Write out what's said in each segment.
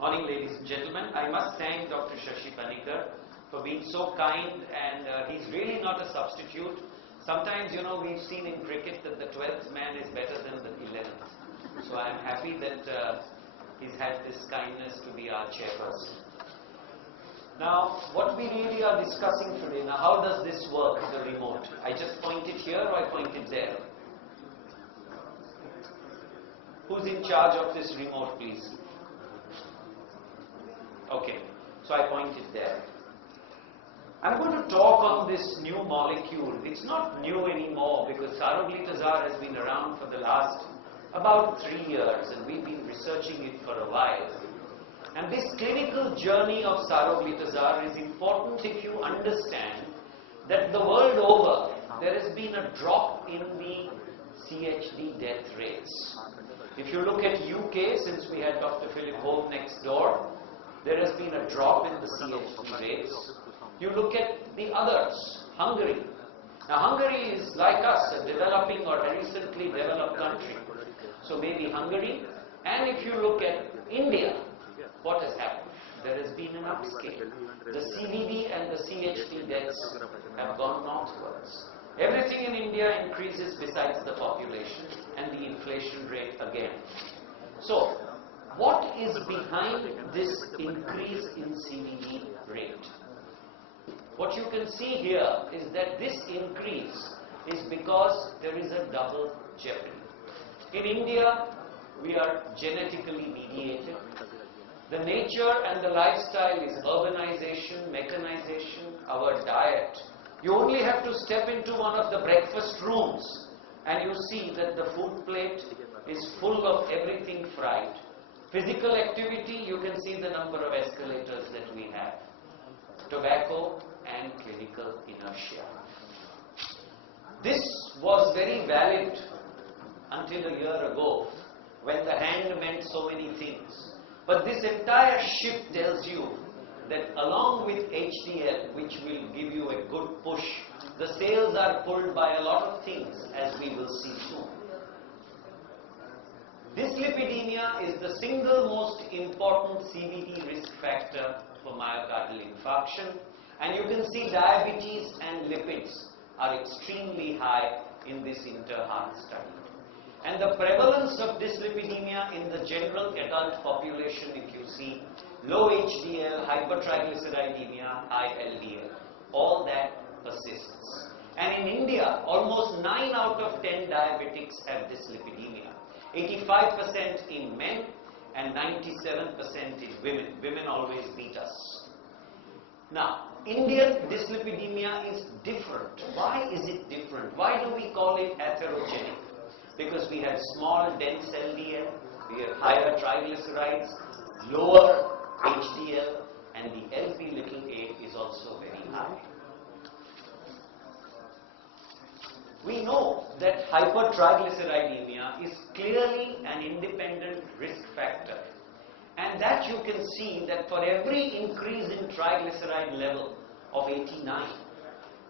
Morning, ladies and gentlemen. I must thank Dr. Shashi Panikar for being so kind, and he's really not a substitute. Sometimes, you know, we've seen in cricket that the 12th man is better than the 11th. So I'm happy that he's had this kindness to be our chairperson. Now, what we really are discussing today, now how does this work, the remote? I just point it here or I point it there? Who's in charge of this remote, please? Okay, so I point it there. I'm going to talk on this new molecule. It's not new anymore because Saroglitazar has been around for the last about 3 years and we've been researching it for a while. And this clinical journey of Saroglitazar is important if you understand that the world over there has been a drop in the CHD death rates. If you look at UK, since we had Dr. Philip Home next door, there has been a drop in the CHD rates. You look at the others, Hungary. Now Hungary is like us, a developing or a recently developed country. So maybe Hungary. And if you look at India, what has happened? There has been an upscale. The CVD and the CHD deaths have gone northwards. Everything in India increases besides the population and the inflation rate again. So, what is behind this increase in CVD rate? What you can see here is that this increase is because there is a double jeopardy. In India, we are genetically mediated. The nature and the lifestyle is urbanization, mechanization, our diet. You only have to step into one of the breakfast rooms and you see that the food plate is full of everything fried. Physical activity, you can see the number of escalators that we have. Tobacco and clinical inertia. This was very valid until a year ago when the hand meant so many things. But this entire shift tells you that along with HDL, which will give you a good push, the sales are pulled by a lot of things, as we will see soon. Dyslipidemia is the single most important CVD risk factor for myocardial infarction, and you can see diabetes and lipids are extremely high in this inter-heart study. And the prevalence of dyslipidemia in the general adult population, if you see, low HDL, hypertriglyceridemia, high LDL, all that persists. And in India, almost 9 out of 10 diabetics have dyslipidemia. 85% in men and 97% in women. Women always beat us. Now, Indian dyslipidemia is different. Why is it different? Why do we call it atherogenic? Because we have small dense LDL, we have higher triglycerides, lower HDL, and the LP little a is also very high. We know that hypertriglyceridemia is clearly an independent risk factor, and that you can see that for every increase in triglyceride level of 89,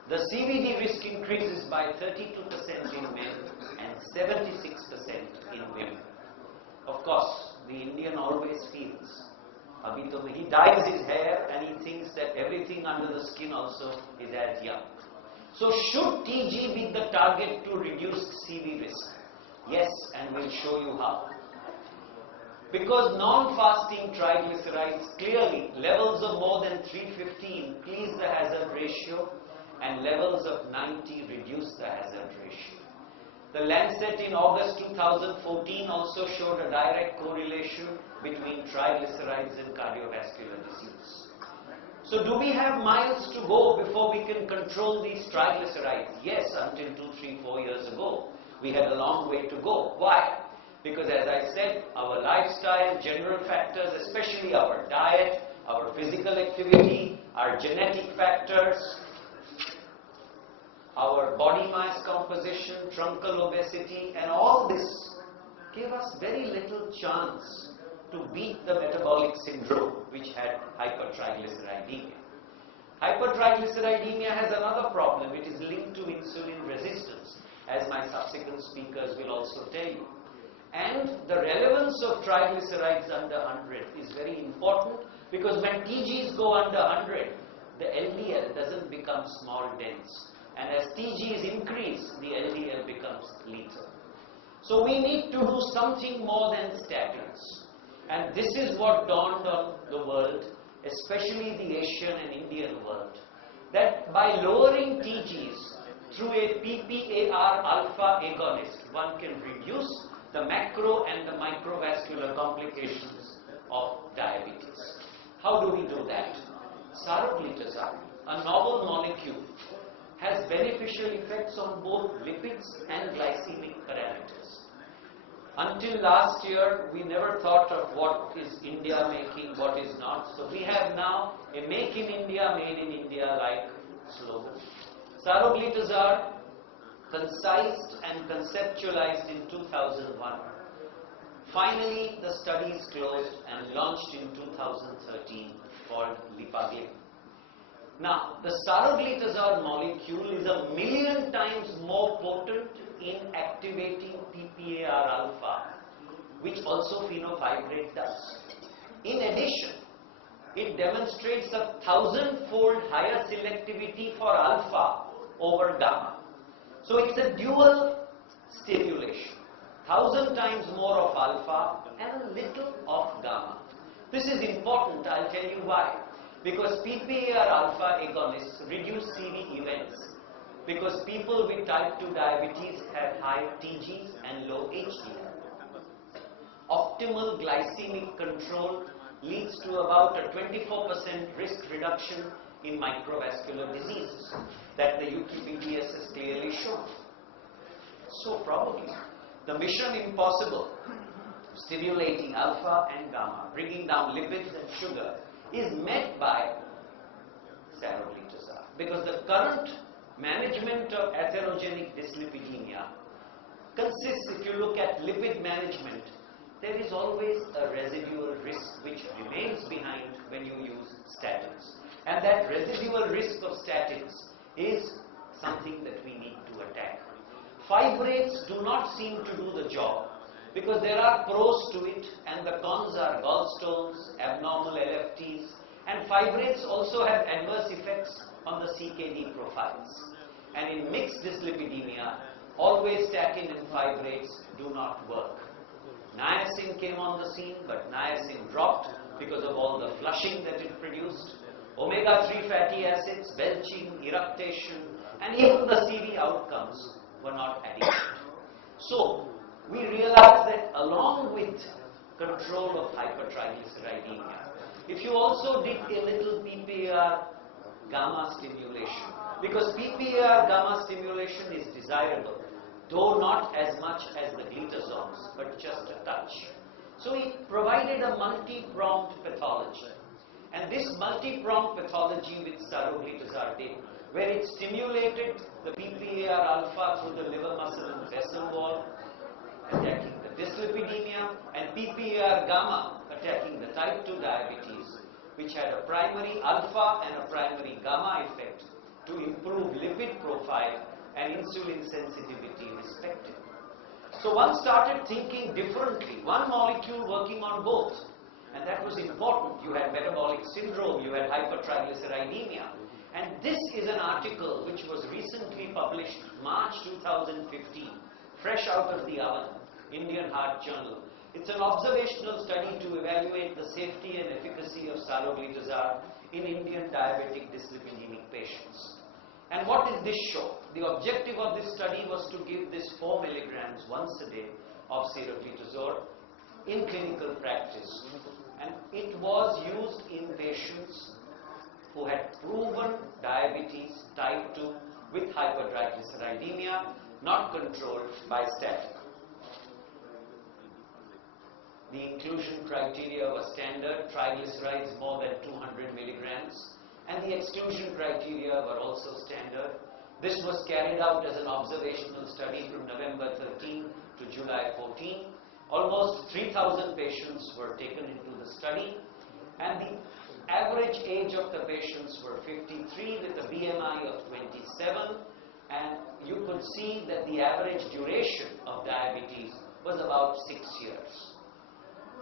the CVD risk increases by 32% in men and 76% in women. Of course, the Indian always feels. He dyes his hair and he thinks that everything under the skin also is as young. So should TG be the target to reduce CV risk? Yes, and we'll show you how. Because non-fasting triglycerides clearly, levels of more than 350 increase the hazard ratio and levels of 90 reduce the hazard ratio. The Lancet in August 2014 also showed a direct correlation between triglycerides and cardiovascular disease. So do we have miles to go before we can control these triglycerides? Yes, until 2, 3, 4 years ago. We had a long way to go. Why? Because as I said, our lifestyle, general factors, especially our diet, our physical activity, our genetic factors, our body mass composition, truncal obesity, and all this gave us very little chance to beat the metabolic syndrome which had hypertriglyceridemia. Hypertriglyceridemia has another problem. It is linked to insulin resistance, as my subsequent speakers will also tell you. And the relevance of triglycerides under 100 is very important, because when TGs go under 100, the LDL doesn't become small dense. And as TGs increase, the LDL becomes lethal. So we need to do something more than statins. And this is what dawned on the world, especially the Asian and Indian world, that by lowering TGs through a PPAR alpha agonist, one can reduce the macro and the microvascular complications of diabetes. How do we do that? Saroglitazar, a novel molecule, has beneficial effects on both lipids and glycemic parameters. Until last year, we never thought of what is India making, what is not. So we have now a Make in India, Made in India like slogan. Saroglitazar, concised and conceptualized in 2001. Finally, the study is closed and launched in 2013, called Lipaglip. Now, the Saroglitazar molecule is 1,000,000 times more potent in activating PPAR alpha, which also fenofibrate does. In addition, it demonstrates 1,000-fold higher selectivity for alpha over gamma. So it's a dual stimulation. 1,000 times more of alpha and a little of gamma. This is important, I'll tell you why. Because PPAR alpha agonists reduce CV events. Because people with type 2 diabetes have high TGs and low HDL. Optimal glycemic control leads to about a 24% risk reduction in microvascular diseases that the UKPBS has clearly shown. So probably the mission impossible, stimulating alpha and gamma, bringing down lipids and sugar, is met by Saroglitazar, because the current management of atherogenic dyslipidemia consists, if you look at lipid management, there is always a residual risk which remains behind when you use statins. And that residual risk of statins is something that we need to attack. Fibrates do not seem to do the job, because there are pros to it and the cons are gallstones, abnormal LFTs, and fibrates also have adverse effects on the CKD profiles. And in mixed dyslipidemia, always statin and fibrates do not work. Niacin came on the scene, but niacin dropped because of all the flushing that it produced. Omega-3 fatty acids, belching, eruptation, and even the CV outcomes were not adequate. So, we realized that along with control of hypertriglyceridemia, if you also did a little PPAR gamma stimulation, because PPAR gamma stimulation is desirable, though not as much as the glitazones, but just a touch. So it provided a multi-pronged pathology. And this multi-pronged pathology with Saroglitazar did, where it stimulated the PPAR alpha through the liver muscle and vessel wall, attacking the dyslipidemia, and PPAR gamma attacking the type 2 diabetes, which had a primary alpha and a primary gamma effect to improve lipid profile and insulin sensitivity respectively. So one started thinking differently, one molecule working on both, and that was important. You had metabolic syndrome, you had hypertriglyceridemia, and this is an article which was recently published March 2015, fresh out of the oven, Indian Heart Journal. It's an observational study to evaluate the safety and efficacy of Saroglitazar in Indian diabetic dyslipidemic patients. And what did this show? The objective of this study was to give this 4 milligrams once a day of Saroglitazar in clinical practice. And it was used in patients who had proven diabetes type 2 with hypertriglyceridemia, not controlled by statin. The inclusion criteria was standard, triglycerides more than 200 milligrams, and the exclusion criteria were also standard. This was carried out as an observational study from November 13 to July 14. Almost 3,000 patients were taken into the study, and the average age of the patients were 53 with a BMI of 27, and you could see that the average duration of diabetes was about 6 years.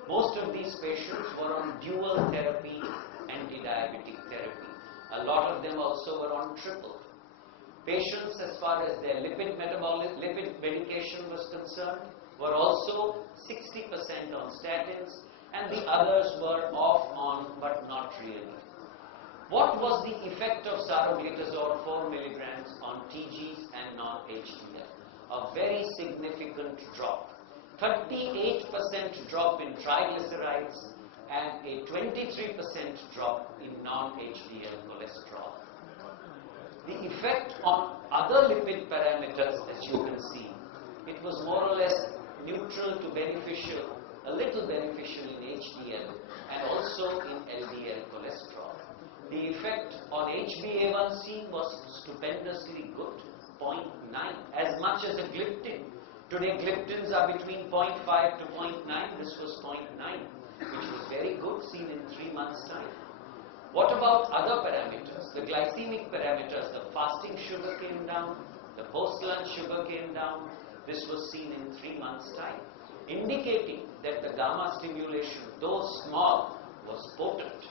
Most of these patients were on dual therapy, antidiabetic therapy. A lot of them also were on triple. Patients, as far as their lipid medication was concerned, were also 60% on statins, and the others were off on, but not really. What was the effect of Saroglitazar 4 milligrams on TGs and non-HDL? A very significant drop. 38% drop in triglycerides and a 23% drop in non-HDL cholesterol. The effect on other lipid parameters, as you can see, it was more or less neutral to beneficial, a little beneficial in HDL and also in LDL cholesterol. The effect on HbA1c was stupendously good, 0.9, as much as a gliptin. Today gliptins are between 0.5 to 0.9, this was 0.9, which was very good, seen in 3 months' time. What about other parameters? The glycemic parameters, the fasting sugar came down, the post-lunch sugar came down. This was seen in 3 months' time, indicating that the gamma stimulation, though small, was potent.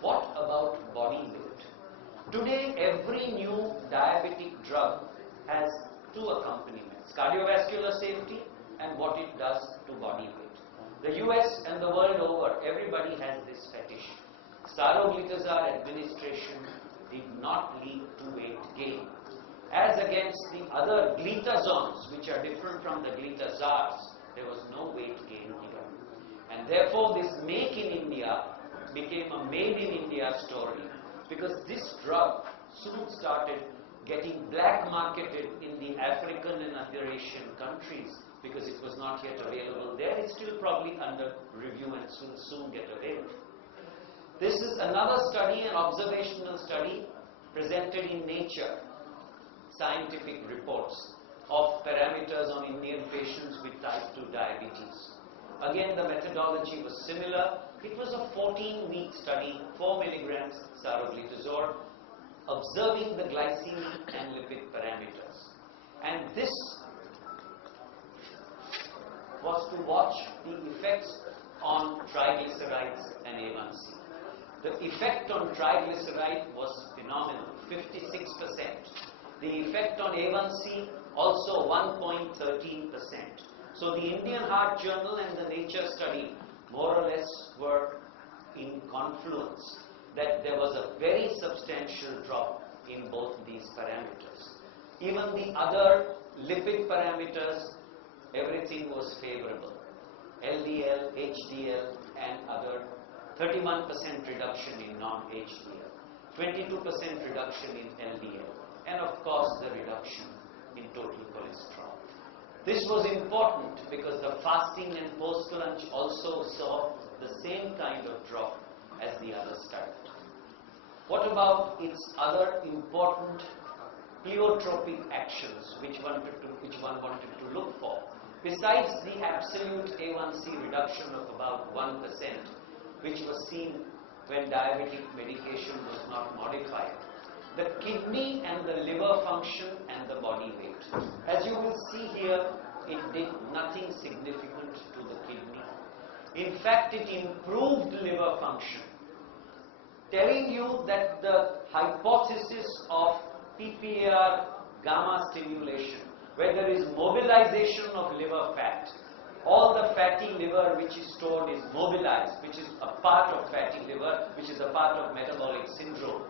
What about body weight? Today, every new diabetic drug has 2 accompaniments, cardiovascular safety and what it does to body weight. The US and the world over, everybody has this fetish. Saroglitazar administration did not lead to weight gain, as against the other glitazones, which are different from the glitazars. There was no weight gain here. And therefore, this Make in India became a Made in India story, because this drug soon started getting black marketed in the African and other Asian countries, because it was not yet available there. It's still probably under review and soon get available. This is another study, an observational study presented in Nature, scientific reports of parameters on Indian patients with type 2 diabetes. Again, the methodology was similar. It was a 14-week study, 4 milligrams Saroglitazar, observing the glycemic and lipid parameters. And this was to watch the effects on triglycerides and A1C. The effect on triglyceride was phenomenal, 56%. The effect on A1C also 1.13%. So the Indian Heart Journal and the Nature study more or less were in confluence, that there was a very substantial drop in both these parameters. Even the other lipid parameters, everything was favorable. LDL, HDL and other, 31% reduction in non-HDL, 22% reduction in LDL, and of course the reduction in total cholesterol. This was important because the fasting and post-lunch also saw the same kind of drop as the other study. What about its other important pleiotropic actions which one wanted to look for? Besides the absolute A1C reduction of about 1%, which was seen when diabetic medication was not modified, the kidney and the liver function and the body weight. As you will see here, it did nothing significant to the kidney. In fact, it improved liver function, telling you that the hypothesis of PPAR gamma stimulation, where there is mobilization of liver fat, all the fatty liver which is stored is mobilized, which is a part of fatty liver, which is a part of metabolic syndrome.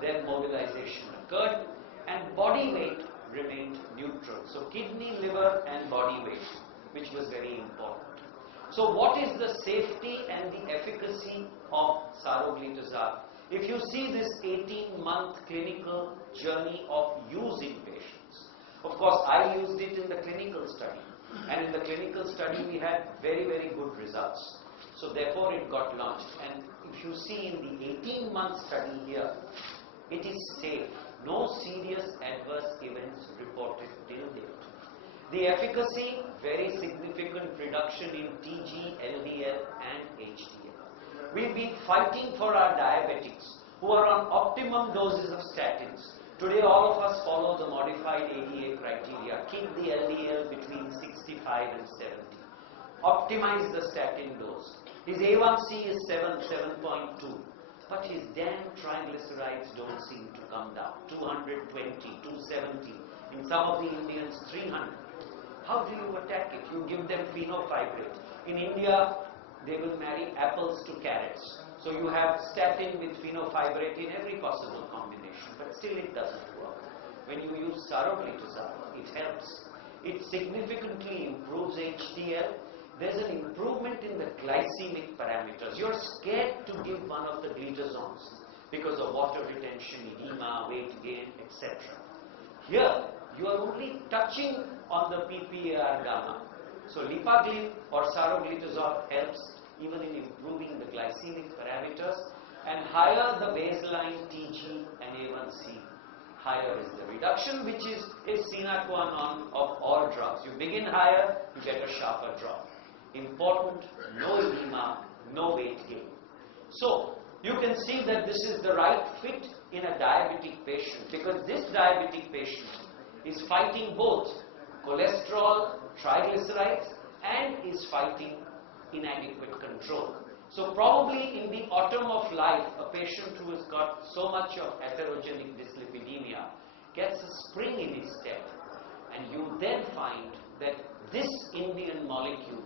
Then mobilization occurred and body weight remained neutral. So kidney, liver and body weight, which was very important. So what is the safety and the efficacy of Saroglitazar? If you see this 18-month clinical journey of use in patients, of course I used it in the clinical study, and in the clinical study we had very, very good results. So therefore it got launched, and if you see in the 18-month study here, it is safe. No serious adverse events reported till date. The efficacy, very significant reduction in TG, LDL and HDL. We've been fighting for our diabetics who are on optimum doses of statins Today all of us follow the modified ADA criteria. Keep the LDL between 65 and 70. Optimize the statin dose. His A1C is 7.2. But his damn triglycerides don't seem to come down. 220, 270. In some of the Indians, 300. How do you attack it? You give them fenofibrate. In India, they will marry apples to carrots. So you have statin with fenofibrate in every possible combination. But still it doesn't work. When you use Saroglitazar, it helps. It significantly improves HDL. There's an improvement in the glycemic parameters. You're scared to give one of the glitazones because of water retention, edema, weight gain, etc. Here, you are only touching on the PPAR gamma. So lipaglyn or Saroglitazar helps even in improving the glycemic parameters, and higher the baseline TG and A1C, higher is the reduction, which is a sine qua non of all drugs. You begin higher, you get a sharper drop. Important, no edema, no weight gain. So, you can see that this is the right fit in a diabetic patient, because this diabetic patient is fighting both cholesterol, triglycerides, and is fighting inadequate control. So probably in the autumn of life, a patient who has got so much of atherogenic dyslipidemia gets a spring in his step, and you then find that this Indian molecule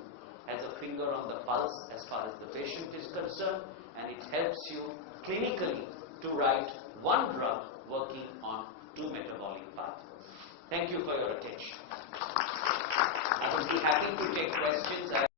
has a finger on the pulse as far as the patient is concerned, and it helps you clinically to write one drug working on two metabolic pathways. Thank you for your attention. I will be happy to take questions.